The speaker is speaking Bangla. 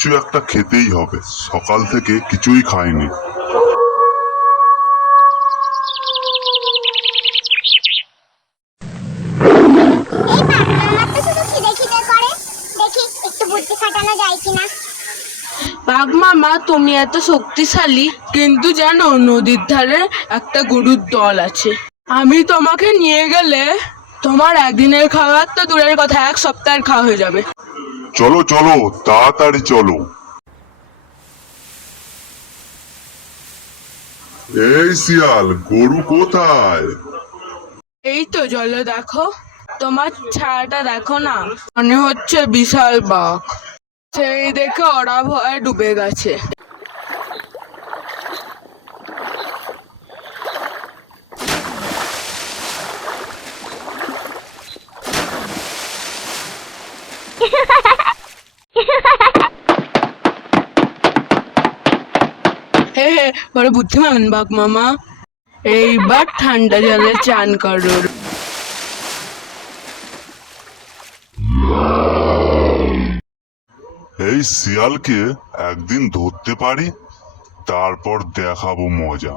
কিছু একটা খেতেই হবে, সকাল থেকে কিছুই খাইনি। বাঘ মামা, তুমি এত শক্তিশালী, কিন্তু জানো নদীর ধারে একটা গরুর দল আছে। আমি তোমাকে নিয়ে গেলে তোমার একদিনের খাবার তো দূরের কথা, এক সপ্তাহের খাওয়া হয়ে যাবে। চলো চলো, তাড়াতাড়ি চলো। এই শিয়াল, গরু কোথায়? এই তো জলে দেখো, তোমার ছায়াটা দেখো না, মনে হচ্ছে বিশাল বাঘ। সেই দেখে ওরা ভয়ে ডুবে গেছে। হে হে, বড় বুদ্ধিমান বাঘ মামা। এইবার ঠান্ডা জলে চান করো। এই শিয়ালকে একদিন ধরতে পারি, তারপর দেখাবো মজা।